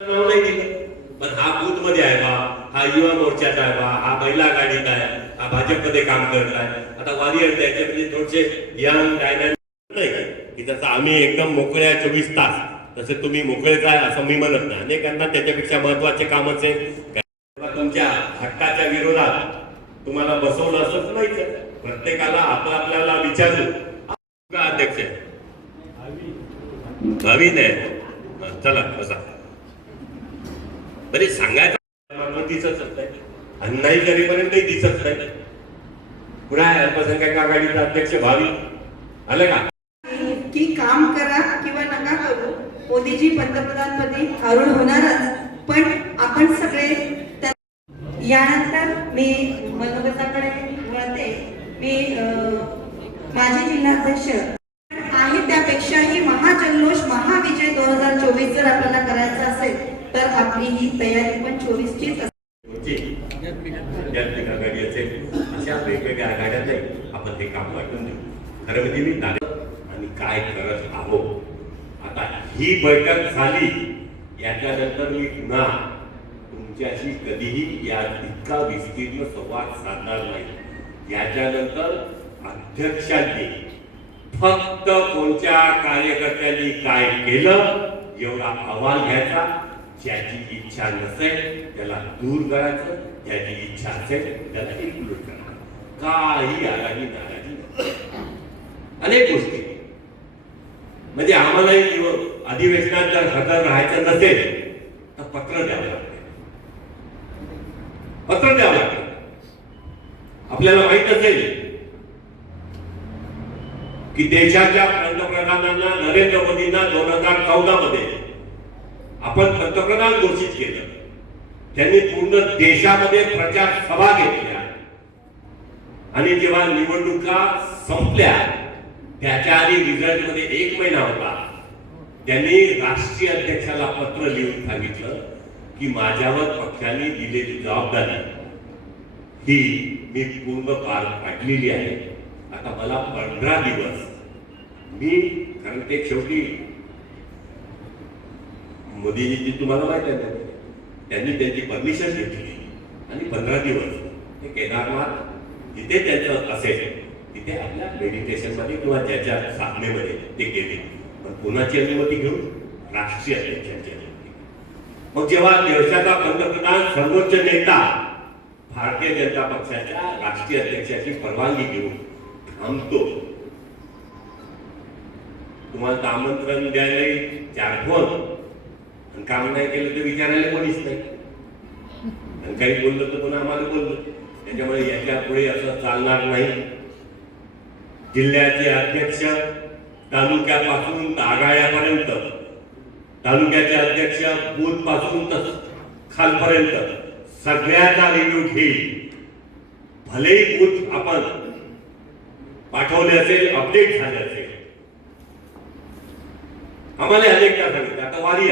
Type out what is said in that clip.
नाही दिलं. पण हा बूथमध्ये आहे बा हा युवा मोर्चाचा आहे बा हा महिला गाडीत आहे हा भाजपमध्ये काम करत आहे. आता वारियर द्यायचे म्हणजे थोडेसे यंग डायनामिक नाही की? जसं आम्ही एकदम मोकळे आहे चोवीस तास तसे तुम्ही मोकळेच आहे असं मी म्हणत नाही. अनेकांना त्याच्यापेक्षा महत्त्वाचे कामच आहे. तुमच्या हक्काच्या विरोधात तुम्हाला बसवलं असंच नाहीच प्रत्येकाला आपला आपल्याला विचारू का अध्यक्ष आहे? नवीन आहे चला बसा. बरे सांगायचं दिसत नाही. आणि नाही करेपर्यंतही दिसत नाही. पुन्हा अल्पसंख्याक आघाडीचा अध्यक्ष भावी आलं का? की काम करा किंवा नका करू मोदीजी पंतप्रधानपदी आरूढ होणारच. पण आपण सगळे यानंतर मी मनोगताकडे वळते. मी अं, माजी जिल्हाध्यक्ष आहे त्यापेक्षाही महाजल्लोष महाविजय दोन हजार चोवीस जर आपल्याला तर आपली ही तयारी पण चोवीसचीच असेल आध्यात्मिक आघाडी असेल अशा वेगवेगळ्या आघाड्यातही आपण ते काम वाटून देऊ. खरं म्हणजे मी आणि काय करत आहोत? आता ही बैठक झाली याच्यानंतर मी पुन्हा तुमच्याशी कधीही या इतका विस्तीर्ण संवाद साधणार नाही. याच्यानंतर अध्यक्षांनी फक्त कोणत्या कार्यकर्त्यांनी काय केलं एवढा अहवाल घ्यायचा ज्याची इच्छा नसेल त्याला दूर करायचं ज्याची इच्छा असेल त्याला इन्क्लूड करायचं. काही आगामी नाराजी अनेक गोष्टी. म्हणजे आम्हालाही अधिवेशनात जर हजर राहायचं नसेल तर पत्र द्यावं लागतं. पत्र द्यावं लागतं. आपल्याला माहीत असेल की देशाच्या पंतप्रधानांना नरेंद्र मोदींना दोन हजार चौदा आपण पंतप्रधान घोषित केलं. त्यांनी पूर्ण देशामध्ये प्रचार सभा घेतल्या. आणि जेव्हा निवडणुका संपल्या त्याच्या आधी रिझल्टमध्ये एक महिना होता. त्यांनी राष्ट्रीय अध्यक्षाला पत्र लिहून सांगितलं की माझ्यावर पक्षाने दिलेली जबाबदारी ही मी पूर्ण पार पाडलेली आहे. आता मला पंधरा दिवस. मी कारण ते शेवटी मोदीजी तुम्हाला माहिती आहे त्यांनी त्यांची परमिशन घेतली. आणि पंधरा दिवस ते केदारनाथ जिथे त्याचं असेल तिथे आपल्या मेडिटेशनमध्ये किंवा ज्याच्या साधनेमध्ये ते गेले पण कोणाची अनुमती घेऊन? राष्ट्रीय अध्यक्षांची अनुमती. मग जेव्हा देशाचा पंतप्रधान सर्वोच्च नेता भारतीय जनता पक्षाच्या राष्ट्रीय अध्यक्षाची परवानगी घेऊन थांबतो. तुम्हाला तर आमंत्रण द्यायला चार फोन. आणि काम नाही केलं तर विचारायला कोणीच नाही. आणि काही बोललं तर पुन्हा आम्हाला बोललं. त्याच्यामुळे याच्यापुढे असं चालणार नाही. जिल्ह्याचे अध्यक्ष तालुक्यापासून तर आघाड्यापर्यंत तालुक्याचे अध्यक्ष बूथपासून तर खालपर्यंत सगळ्याचा रिव्ह्यू घेईल. भलेही बूथ आपण पाठवले असेल अपडेट झाले असेल. आम्हाला अनेकदा सांगितलं आता वारी